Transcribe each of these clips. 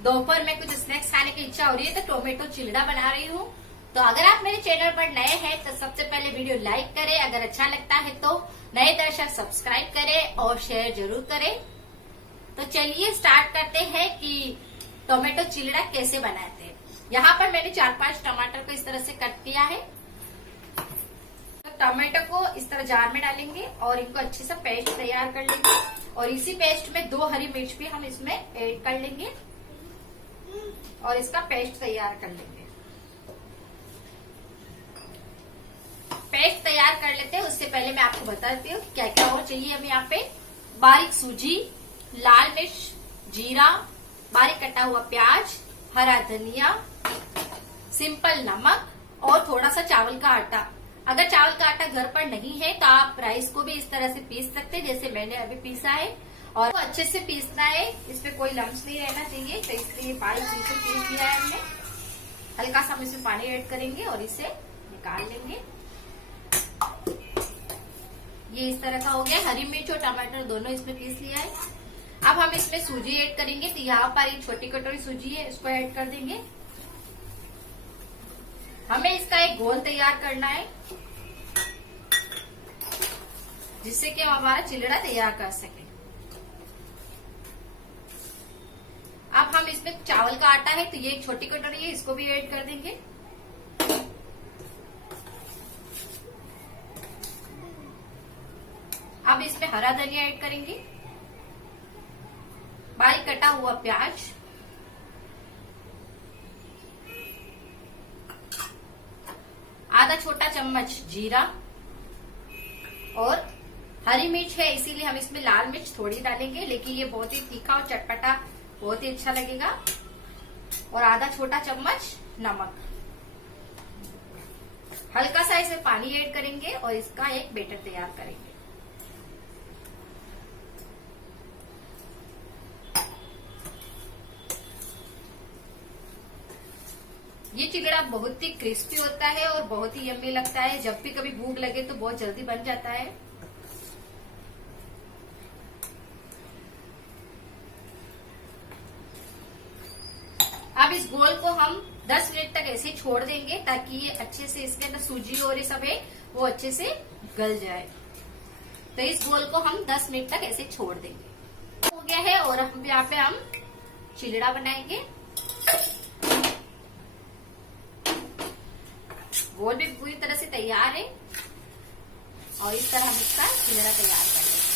दोपहर में कुछ स्नैक्स खाने की इच्छा हो रही है तो टोमेटो चिल्ड़ा बना रही हूँ। तो अगर आप मेरे चैनल पर नए हैं तो सबसे पहले वीडियो लाइक करें, अगर अच्छा लगता है तो नए दर्शक सब्सक्राइब करें और शेयर जरूर करें। तो चलिए स्टार्ट करते हैं कि टोमेटो चिल्ड़ा कैसे बनाते हैं। यहाँ पर मैंने 4-5 टमाटर को इस तरह से कट किया है। तो टमाटो को इस तरह जार में डालेंगे और इनको अच्छे से पेस्ट तैयार कर लेंगे और इसी पेस्ट में 2 हरी मिर्च भी हम इसमें ऐड कर लेंगे और इसका पेस्ट तैयार कर लेंगे। पेस्ट तैयार कर लेते हैं उससे पहले मैं आपको बताती हूँ क्या क्या और चाहिए हमें। यहाँ पे बारीक सूजी, लाल मिर्च, जीरा, बारीक कटा हुआ प्याज, हरा धनिया, सिंपल नमक और थोड़ा सा चावल का आटा। अगर चावल का आटा घर पर नहीं है तो आप राइस को भी इस तरह से पीस सकते हैं जैसे मैंने अभी पीसा है। और अच्छे से पीसना है, इसमें कोई लम्स नहीं रहना चाहिए, तो इसलिए बारीक से पीस लिया है हमने। हल्का सा हम इसमें पानी ऐड करेंगे और इसे निकाल लेंगे। ये इस तरह का हो गया। हरी मिर्च और टमाटर दोनों इसमें पीस लिया है। अब हम इसमें सूजी ऐड करेंगे। तो यहाँ पर एक छोटी कटोरी सूजी है, इसको ऐड कर देंगे। हमें इसका एक घोल तैयार करना है जिससे कि हम हमारा चिल्ड़ा तैयार कर सके। अब हम इसमें चावल का आटा है तो ये एक छोटी कटोरी है, इसको भी ऐड कर देंगे। अब इसमें हरा धनिया ऐड करेंगे, बारीक कटा हुआ प्याज, आधा छोटा चम्मच जीरा और हरी मिर्च है इसीलिए हम इसमें लाल मिर्च थोड़ी डालेंगे, लेकिन ये बहुत ही तीखा और चटपटा बहुत ही अच्छा लगेगा। और आधा छोटा चम्मच नमक। हल्का सा इसमें पानी ऐड करेंगे और इसका एक बैटर तैयार करेंगे। ये चिल्ड़ा बहुत ही क्रिस्पी होता है और बहुत ही यम्मी लगता है। जब भी कभी भूख लगे तो बहुत जल्दी बन जाता है। अब इस गोल को हम 10 मिनट तक ऐसे छोड़ देंगे ताकि ये अच्छे से इसके अंदर सूजी और ये सब है वो अच्छे से गल जाए। तो इस गोल को हम 10 मिनट तक ऐसे छोड़ देंगे। हो गया है और हम यहाँ पे हम चिल्ड़ा बनाएंगे। गोल भी पूरी तरह से तैयार है और इस तरह हम इसका चिल्ड़ा तैयार कर लेंगे।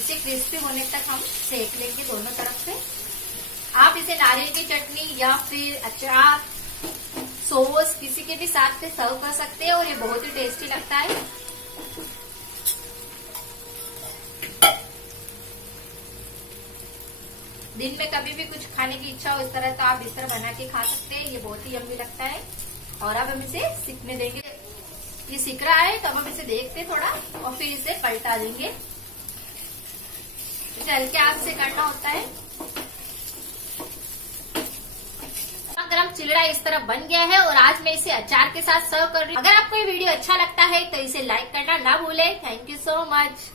इसे क्रिस्पी होने तक हम सेक लेंगे दोनों तरफ से। आप इसे नारियल की चटनी या फिर अचार, सॉस किसी के भी साथ से सर्व कर सकते हैं और ये बहुत ही टेस्टी लगता है। दिन में कभी भी कुछ खाने की इच्छा हो इस तरह तो आप इस तरह बना के खा सकते हैं। ये बहुत ही यम्मी लगता है। और अब हम इसे सिकने देंगे। ये सिक रहा है तो अब हम इसे देखते थोड़ा और फिर इसे पलटा देंगे। इसे हल्के हाथ से करना होता है। गरम चिल्ड़ा इस तरह बन गया है और आज मैं इसे अचार के साथ सर्व कर रही हूँ। अगर आपको ये वीडियो अच्छा लगता है तो इसे लाइक करना ना भूले। Thank you so much.